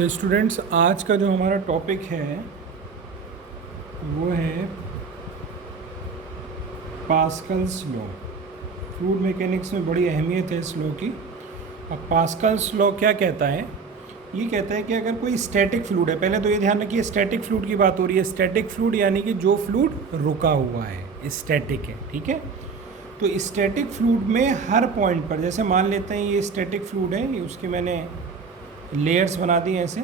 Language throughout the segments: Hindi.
तो स्टूडेंट्स, आज का जो हमारा टॉपिक है वो है पास्कल्स लॉ। फ्लूइड मैकेनिक्स में बड़ी अहमियत है इस लॉ की। अब पास्कल्स लॉ क्या कहता है? ये कहता है कि अगर कोई स्टैटिक फ्लूइड है, पहले तो ये ध्यान रखिए स्टैटिक फ्लूइड की बात हो रही है। स्टैटिक फ्लूइड यानी कि जो फ्लूइड रुका हुआ है, स्टैटिक है, ठीक है। तो स्टैटिक फ्लूइड में हर पॉइंट पर, जैसे मान लेते हैं ये स्टैटिक फ्लूइड है, ये उसके मैंने लेयर्स बना दी हैं ऐसे,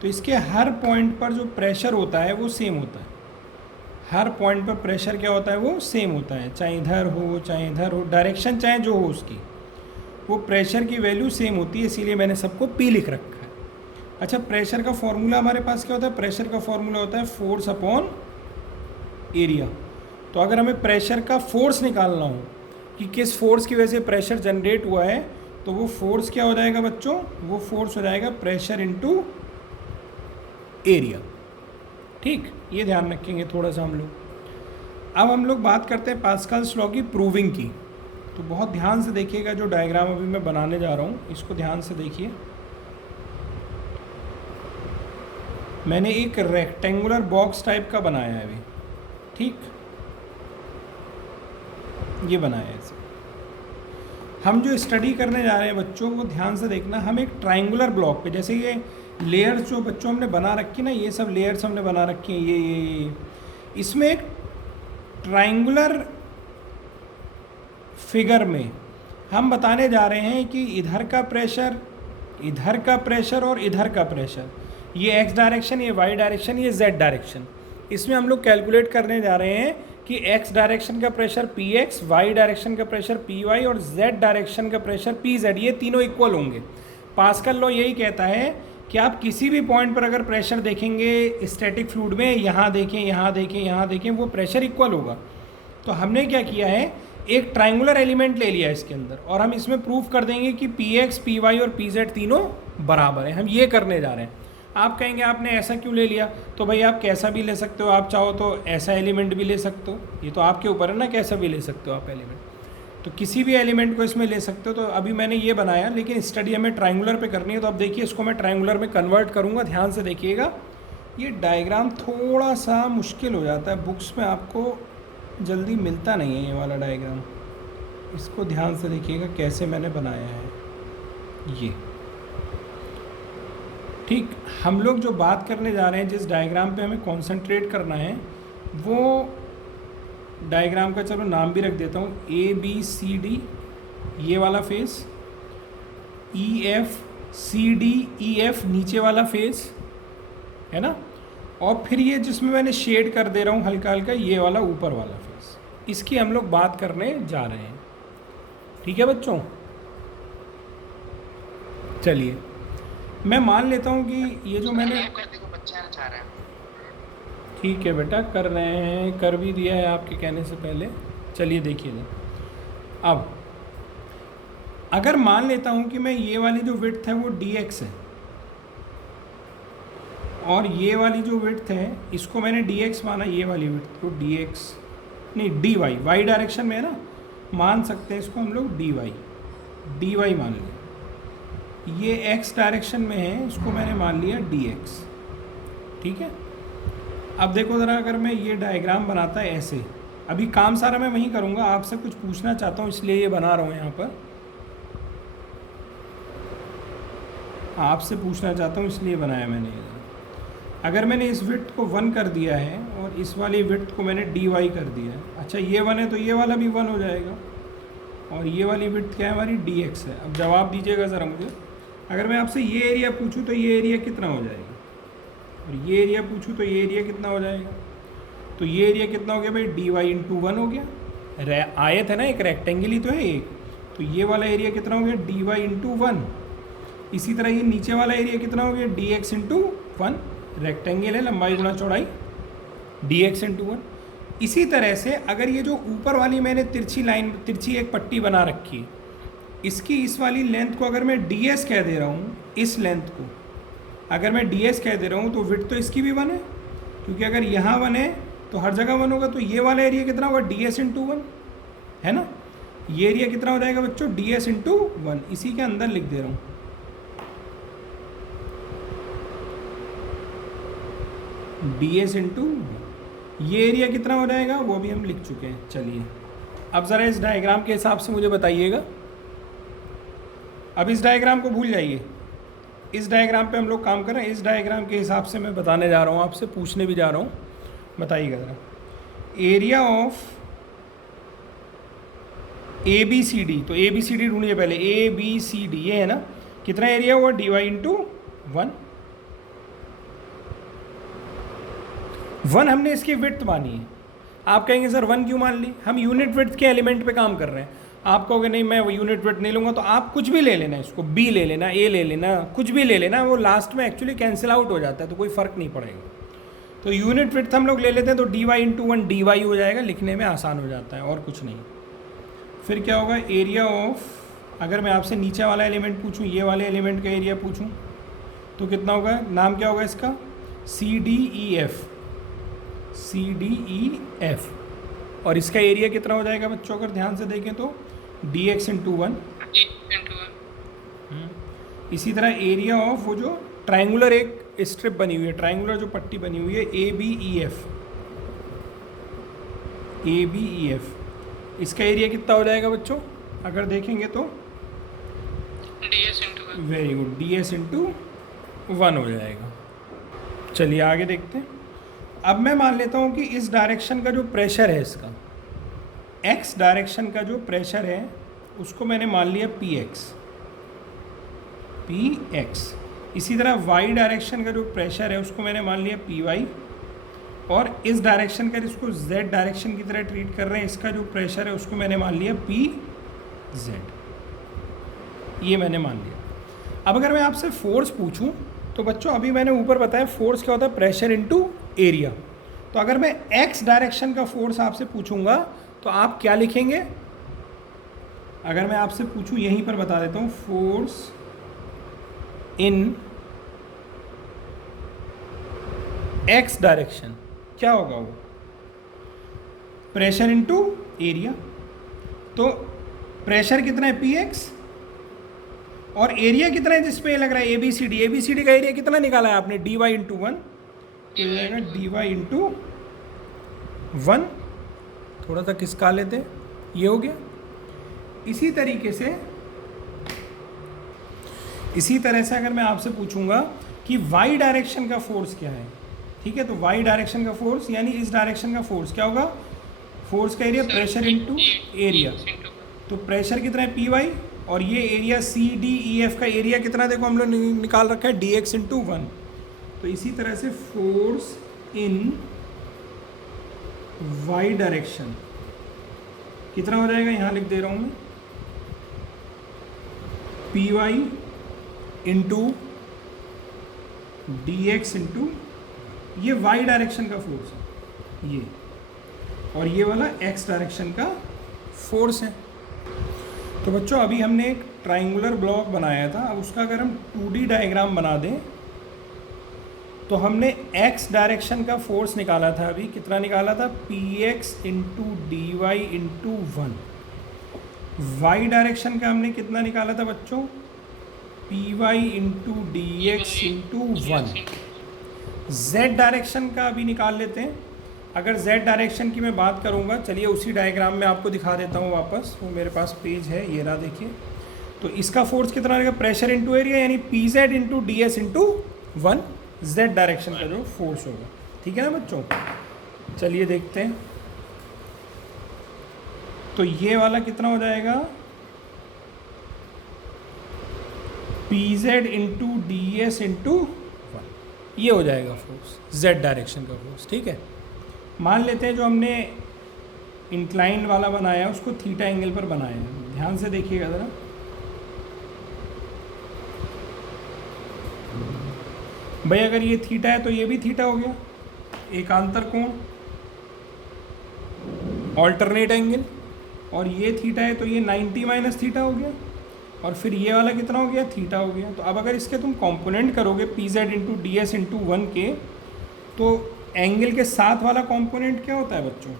तो इसके हर पॉइंट पर जो प्रेशर होता है वो सेम होता है। हर पॉइंट पर प्रेशर क्या होता है? वो सेम होता है, चाहे इधर हो चाहे इधर हो, डायरेक्शन चाहे जो हो उसकी, वो प्रेशर की वैल्यू सेम होती है। इसीलिए मैंने सबको पी लिख रखा है। अच्छा, प्रेशर का फॉर्मूला हमारे पास क्या होता है? प्रेशर का फॉर्मूला होता है फोर्स अपॉन एरिया। तो अगर हमें प्रेशर का फोर्स निकालना हो कि किस फोर्स की वजह से प्रेशर जनरेट हुआ है, तो वो फोर्स क्या हो जाएगा बच्चों? वो फोर्स हो जाएगा प्रेशर इनटू एरिया। ठीक, ये ध्यान रखेंगे थोड़ा सा हम लोग। अब हम लोग बात करते हैं पास्कल्स लॉ की प्रूविंग की। तो बहुत ध्यान से देखिएगा, जो डायग्राम अभी मैं बनाने जा रहा हूँ इसको ध्यान से देखिए। मैंने एक रेक्टेंगुलर बॉक्स टाइप का बनाया है अभी, ठीक, ये बनाया है ऐसे। हम जो स्टडी करने जा रहे हैं बच्चों, वो ध्यान से देखना। हम एक ट्राइंगुलर ब्लॉक पे, जैसे ये लेयर्स जो बच्चों हमने बना रखी ना, ये सब लेयर्स हमने बना रखी हैं, ये इसमें एक ट्राइंगुलर फिगर में हम बताने जा रहे हैं कि इधर का प्रेशर, इधर का प्रेशर और इधर का प्रेशर, ये एक्स डायरेक्शन, ये वाई डायरेक्शन, ये जेड डायरेक्शन, इसमें हम लोग कैलकुलेट करने जा रहे हैं कि एक्स डायरेक्शन का pressure P X, Y direction का प्रेशर पी वाई और जेड डायरेक्शन का प्रेशर पी जेड, ये तीनों इक्वल होंगे। पास्कल लॉ यही कहता है कि आप किसी भी पॉइंट पर अगर प्रेशर देखेंगे स्टैटिक फ्लूइड में, यहाँ देखें, यहाँ देखें, यहाँ देखें, वो प्रेशर इक्वल होगा। तो हमने क्या किया है, एक ट्राइंगुलर एलिमेंट ले लिया इसके अंदर, और हम इसमें प्रूफ कर देंगे कि पी एक्स, पी वाई और पी जेड तीनों बराबर है। हम ये करने जा रहे हैं। आप कहेंगे आपने ऐसा क्यों ले लिया? तो भाई आप कैसा भी ले सकते हो, आप चाहो तो ऐसा एलिमेंट भी ले सकते हो, ये तो आपके ऊपर है ना, कैसा भी ले सकते हो आप एलिमेंट। तो किसी भी एलिमेंट को इसमें ले सकते हो। तो अभी मैंने ये बनाया, लेकिन स्टडी हमें ट्राइंगुलर पे करनी है, तो अब देखिए इसको मैं ट्राइंगुलर में कन्वर्ट करूँगा। ध्यान से देखिएगा, ये डायग्राम थोड़ा सा मुश्किल हो जाता है, बुक्स में आपको जल्दी मिलता नहीं है ये वाला डायग्राम। इसको ध्यान से देखिएगा कैसे मैंने बनाया है ये। ठीक, हम लोग जो बात करने जा रहे हैं, जिस डायग्राम पे हमें कंसंट्रेट करना है, वो डायग्राम का चलो नाम भी रख देता हूँ, ए बी सी डी, ये वाला face, E F C D E F नीचे वाला फेस है ना, और फिर ये जिसमें मैंने शेड कर दे रहा हूँ हल्का हल्का, ये वाला ऊपर वाला फेस, इसकी हम लोग बात करने जा रहे हैं। ठीक है बच्चों, चलिए मैं मान लेता हूँ कि ये जो मैंने, ठीक है बेटा, कर रहे हैं, कर भी दिया है आपके कहने से पहले। चलिए देखिए, अब अगर मान लेता हूँ कि मैं ये वाली जो विड्थ है वो dx है, और ये वाली जो विड्थ है इसको मैंने dx माना, ये वाली विड्थ को dx नहीं dy, y डायरेक्शन में है ना, मान सकते हैं इसको हम लोग dy मान लिया। ये x डायरेक्शन में है, इसको मैंने मान लिया dx। ठीक है, अब देखो ज़रा, अगर मैं ये डायग्राम बनाता है ऐसे, अभी काम सारा मैं वहीं करूँगा, आपसे कुछ पूछना चाहता हूँ इसलिए ये बना रहा हूँ यहाँ पर, आपसे पूछना चाहता हूँ इसलिए बनाया मैंने ये। अगर मैंने इस विड्थ को 1 कर दिया है और इस वाली विड्थ को मैंने dy कर दिया है, अच्छा ये 1 है तो ये वाला भी 1 हो जाएगा, और ये वाली विड्थ क्या है हमारी? dx है। अब जवाब दीजिएगा ज़रा मुझे, अगर मैं आपसे ये एरिया पूछूं तो ये एरिया कितना हो जाएगा, और ये एरिया पूछूं तो ये एरिया कितना हो जाएगा? तो ये एरिया कितना हो गया भाई? dy इंटू 1 हो गया। आयत है ना, एक रेक्टेंगल ही तो है एक, तो ये वाला एरिया कितना हो गया? dy into 1। इसी तरह ये नीचे वाला एरिया कितना हो गया? dx इंटू 1, रेक्टेंगल है, लंबाई गुणा चौड़ाई, dx इंटू 1। इसी तरह से अगर ये जो ऊपर वाली मैंने तिरछी लाइन, तिरछी एक पट्टी बना रखी है, इसकी इस वाली लेंथ को अगर मैं ds कह दे रहा हूँ, इस लेंथ को अगर मैं ds कह दे रहा हूँ, तो विड्थ तो इसकी भी 1 है, क्योंकि अगर यहाँ 1 है तो हर जगह 1 होगा। तो ये वाला एरिया कितना होगा? ds इंटू 1 है ना। ये एरिया कितना हो जाएगा बच्चों? ds into 1। इसी के अंदर लिख दे रहा हूँ, डी एस इंटू, ये एरिया कितना हो जाएगा वो भी हम लिख चुके हैं। चलिए अब ज़रा इस डायग्राम के हिसाब से मुझे बताइएगा। अब इस डायग्राम को भूल जाइए, इस डायग्राम पे हम लोग काम कर रहे हैं। इस डायग्राम के हिसाब से मैं बताने जा रहा हूँ, आपसे पूछने भी जा रहा हूँ। बताइएगा ज़रा, area of A B C D, तो ए बी सी डी ढूंढिए पहले। ए बी सी डी ये है ना, कितना एरिया हुआ, D Y into one. One हमने इसकी विड्थ मानी है। आप कहेंगे सर वन क्यों मान ली, हम यूनिट विड्थ के एलिमेंट पे काम कर रहे हैं। आप कहोगे नहीं मैं वो यूनिट विड्थ नहीं लूँगा, तो आप कुछ भी ले लेना, इसको बी ले लेना, ए ले लेना, कुछ भी ले लेना, वो लास्ट में एक्चुअली कैंसिल आउट हो जाता है, तो कोई फ़र्क नहीं पड़ेगा। तो यूनिट विड्थ हम लोग ले लेते हैं, तो D Y into one D Y हो जाएगा, लिखने में आसान हो जाता है और कुछ नहीं। फिर क्या होगा, एरिया ऑफ, अगर मैं आपसे नीचे वाला एलिमेंट पूछूं, ये वाले एलिमेंट का एरिया पूछूं, तो कितना होगा, नाम क्या होगा इसका, C D E F, C D E F. और इसका एरिया कितना हो जाएगा बच्चों, अगर ध्यान से देखें तो डी एक्स इंटू वन। इसी तरह एरिया ऑफ वो जो ट्राइंगुलर एक स्ट्रिप बनी हुई है, ट्राइंगुलर जो पट्टी बनी हुई है, A B E F, A B E F, इसका एरिया कितना हो जाएगा बच्चों, अगर देखेंगे तो D S into one. Very good, D S into one हो जाएगा। चलिए आगे देखते हैं। अब मैं मान लेता हूँ कि इस डायरेक्शन का जो प्रेशर है, इसका एक्स डायरेक्शन का जो प्रेशर है उसको मैंने मान लिया पी एक्स, पी एक्स। इसी तरह वाई डायरेक्शन का जो प्रेशर है उसको मैंने मान लिया पी वाई, और इस डायरेक्शन का जिसको जेड डायरेक्शन की तरह ट्रीट कर रहे हैं, इसका जो प्रेशर है उसको मैंने मान लिया पी जेड, ये मैंने मान लिया। अब अगर मैं आपसे फोर्स पूछूं, तो बच्चों अभी मैंने ऊपर बताया फोर्स क्या होता है, प्रेशर इनटू एरिया। तो अगर मैं एक्स डायरेक्शन का फोर्स आपसे पूछूंगा तो आप क्या लिखेंगे, अगर मैं आपसे पूछूं, यहीं पर बता देता हूं, फोर्स इन एक्स डायरेक्शन क्या होगा, वो प्रेशर इनटू एरिया। तो प्रेशर कितना है पी एक्स, और एरिया कितना है जिस पे लग रहा है A B C D, A B C D का एरिया कितना निकाला है आपने, डी वाई इंटू वन, तो ये जाएगा डी वाई इंटू वन। थोड़ा सा खिसका लेते, ये हो गया। इसी तरह से अगर मैं आपसे पूछूंगा कि वाई डायरेक्शन का फोर्स क्या है, ठीक है, तो वाई डायरेक्शन का फोर्स यानी इस डायरेक्शन का फोर्स क्या होगा, फोर्स का एरिया प्रेशर इनटू एरिया। तो प्रेशर कितना है पी वाई, और ये area C D E F का एरिया कितना देखो हम लोग निकाल रखा है, डी एक्स इंटू वन। तो इसी तरह से फोर्स इन वाई डायरेक्शन कितना हो जाएगा, यहाँ लिख दे रहा हूँ मैं, P Y into D X into, ये वाई डायरेक्शन का फोर्स है ये, और ये वाला एक्स डायरेक्शन का फोर्स है। तो बच्चों अभी हमने एक ट्राइंगुलर ब्लॉक बनाया था, अब उसका अगर हम 2D डायग्राम बना दें, तो हमने एक्स डायरेक्शन का फोर्स निकाला था, अभी कितना निकाला था, P X into D Y into one. Y direction का हमने कितना निकाला था बच्चों, P Y into D X into one. Z direction का अभी निकाल लेते हैं। अगर जेड डायरेक्शन की मैं बात करूंगा, चलिए उसी डायग्राम में आपको दिखा देता हूँ वापस, वो मेरे पास पेज है, ये रहा देखिए। तो इसका फोर्स कितना रहेगा, प्रेशर इंटू एरिया, यानी P Z into D S into one, Z direction का जो फोर्स होगा, ठीक है ना बच्चों। चलिए देखते हैं, तो ये वाला कितना हो जाएगा, P Z into D S into one, ये हो जाएगा फोर्स, जेड डायरेक्शन का फोर्स, ठीक है। मान लेते हैं जो हमने इंक्लाइंड वाला बनाया है उसको थीटा एंगल पर बनाया है, ध्यान से देखिएगा ज़रा। भाई अगर ये थीटा है तो ये भी थीटा हो गया, एकांतर कोण, ऑल्टरनेट एंगल, और ये थीटा है तो ये 90 माइनस थीटा हो गया, और फिर ये वाला कितना हो गया, थीटा हो गया। तो अब अगर इसके तुम कंपोनेंट करोगे P Z into D S into one के, तो एंगल के साथ वाला कंपोनेंट क्या होता है बच्चों,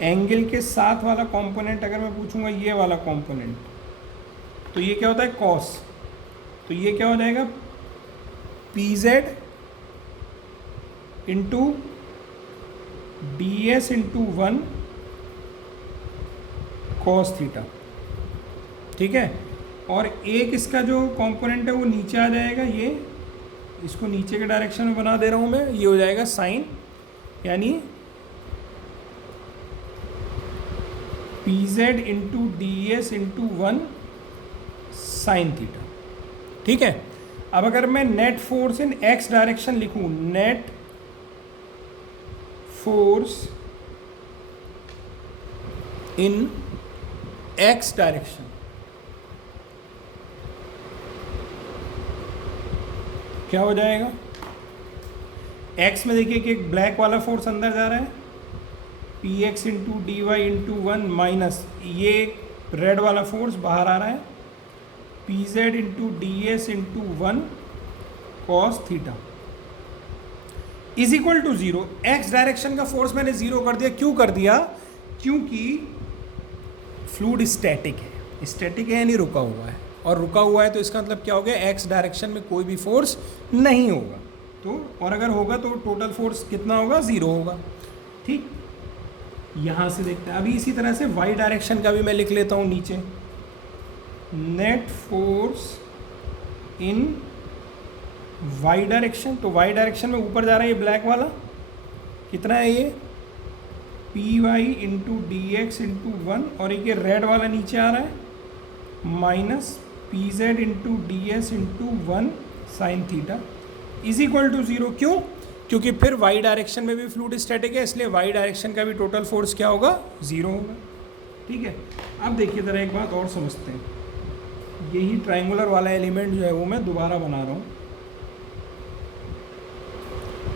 एंगल के साथ वाला कंपोनेंट अगर मैं पूछूंगा ये वाला कंपोनेंट, तो ये क्या होता है, कॉस। तो ये क्या हो जाएगा, P Z into D S into 1 cos theta, ठीक है। और एक इसका जो कंपोनेंट है वो नीचे आ जाएगा, ये इसको नीचे के डायरेक्शन में बना दे रहा हूँ मैं, ये हो जाएगा साइन, यानी P Z into D S into 1 sine theta, ठीक है। अब अगर मैं net force in X direction लिखूं, net force in X direction, क्या हो जाएगा? एक्स में देखिए कि एक ब्लैक वाला फोर्स अंदर जा रहा है, P X into D Y into 1 minus ये रेड वाला फोर्स बाहर आ रहा है, P Z into D S into 1 cos theta is equal to 0। X direction का फोर्स मैंने 0 कर दिया, क्यों कर दिया? क्योंकि फ्लूइड स्टैटिक है यानी रुका हुआ है, और रुका हुआ है तो इसका मतलब क्या हो गया? एक्स डायरेक्शन में कोई भी फोर्स नहीं होगा, तो और अगर होगा तो टोटल फोर्स कितना होगा? 0 होगा, ठीक। यहाँ से देखते हैं, अभी इसी तरह से वाई डायरेक्शन का भी मैं लिख लेता हूँ नीचे, net force in Y direction. तो वाई डायरेक्शन में ऊपर जा रहा है ये ब्लैक वाला, कितना है ये? P Y into D X into 1, और एक ये रेड वाला नीचे आ रहा है minus P Z into D S into 1 sine theta is equal to 0। क्यों? क्योंकि फिर वाई डायरेक्शन में भी फ्लूइड स्टैटिक है, इसलिए वाई डायरेक्शन का भी टोटल फोर्स क्या होगा? 0 होगा, ठीक है। अब देखिए ज़रा एक बात और समझते हैं, यही ट्रायंगुलर वाला एलिमेंट जो है वो मैं दोबारा बना रहा हूँ।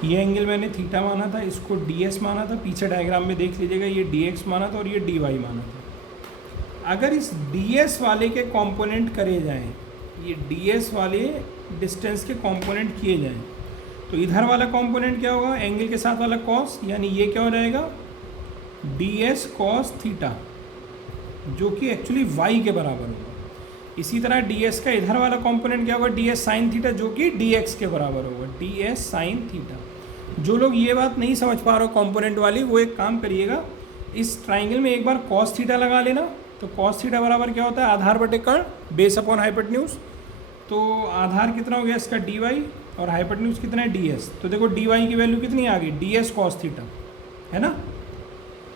ये एंगल मैंने थीटा माना था, इसको डी एस माना था, पीछे डायग्राम में देख लीजिएगा ये डी एक्स माना था और ये डी वाई माना था। अगर इस डी एस वाले के कंपोनेंट करे जाएं, ये डी एस वाले डिस्टेंस के कंपोनेंट किए जाएं, तो इधर वाला कंपोनेंट क्या होगा? एंगल के साथ वाला कॉस, यानी ये क्या हो जाएगा? डी एस कॉस थीटा, जो कि एक्चुअली वाई के बराबर होगा। इसी तरह डी एस का इधर वाला कंपोनेंट क्या होगा? डी एस साइन थीटा, जो कि डी एक्स के बराबर होगा, डी एस साइन थीटा। जो लोग ये बात नहीं समझ पा रहे हो कंपोनेंट वाली, वो एक काम करिएगा, इस ट्राइंगल में एक बार कॉस थीटा लगा लेना। तो कॉस थीटा बराबर क्या होता है? आधार बटे कर्ण, बेस अपॉन हाइपोटेन्यूज। तो आधार कितना हो गया इसका? डी वाई, और हाइपोटेन्यूज कितना है? D S. तो देखो डी वाई की वैल्यू कितनी आ गई? डी एस कॉस थीटा, है ना।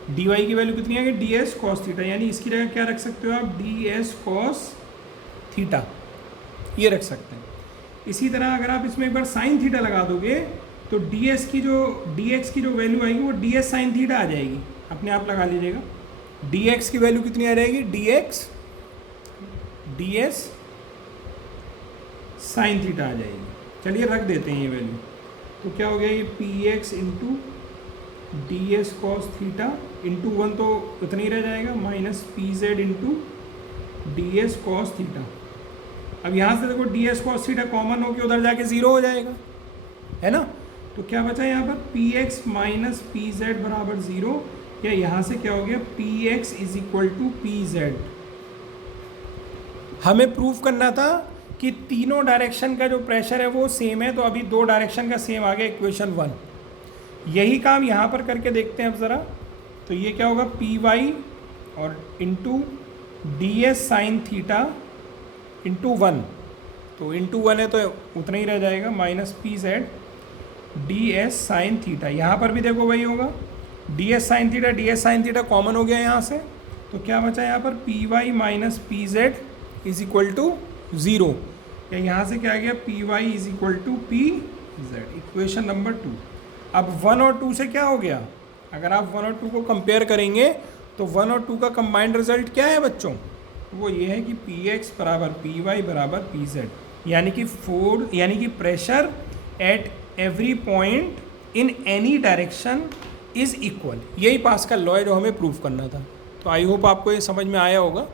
डी वाई की वैल्यू कितनी आ गई? डी एस कॉस थीटा, यानी इसकी जगह क्या रख सकते हो आप? डी एस कॉस थीटा, ये रख सकते हैं। इसी तरह अगर आप इसमें एक बार साइन थीटा लगा दोगे तो डी एक्स की जो वैल्यू आएगी वो डी एस साइन थीटा आ जाएगी, अपने आप लगा लीजिएगा। डी एक्स की वैल्यू कितनी आ जाएगी? डी एस साइन थीटा आ जाएगी। चलिए रख देते हैं ये वैल्यू, तो क्या हो गया? ये P X into D S cos theta into 1 तो उतना ही रह जाएगा, minus P Z into D S cos theta. अब यहाँ से देखो D S cos theta common होकर उधर जाके 0 हो जाएगा, है ना। तो क्या बचा यहाँ पर? P X minus P Z बराबर 0, या यहाँ से क्या हो गया? P X is equal to P Z. हमें प्रूव करना था कि तीनों डायरेक्शन का जो प्रेशर है वो सेम है, तो अभी 2 डायरेक्शन का सेम आ गया, इक्वेशन 1। यही काम यहाँ पर करके देखते हैं अब ज़रा। तो ये क्या होगा? पी वाई और into D S sine theta into 1, तो इंटू 1 है तो उतना ही रह जाएगा, minus P Z D S sine theta. यहाँ पर भी देखो वही होगा, D S sine theta common हो गया यहाँ से, तो क्या बचा यहाँ पर? P Y minus P Z is equal to 0, या यहाँ से क्या आ गया? P Y is equal to P Z, equation number 2। अब 1 और 2 से क्या हो गया? अगर आप 1 और 2 को कंपेयर करेंगे तो 1 और 2 का कंबाइंड रिजल्ट क्या है बच्चों? वो ये है कि पी एक्स बराबर पी वाई बराबर पी जेड, यानी कि pressure at every point in any direction is equal. यही पास्कल लॉ है जो हमें प्रूव करना था। तो आई होप आपको ये समझ में आया होगा।